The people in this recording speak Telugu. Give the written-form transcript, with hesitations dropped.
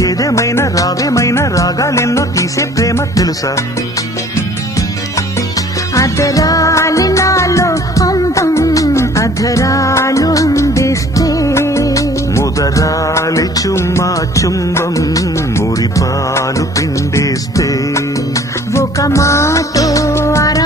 ఏదేమైనా రావేమైనా రాగాలెన్నో తీసే ప్రేమ తెలుసా? అధరాలి నాలో అందం అధరాలు అందిస్తే ముదరాలి చుమ్మా చుంబం మురిపాలు పిండేస్తే ఒక మాటో అర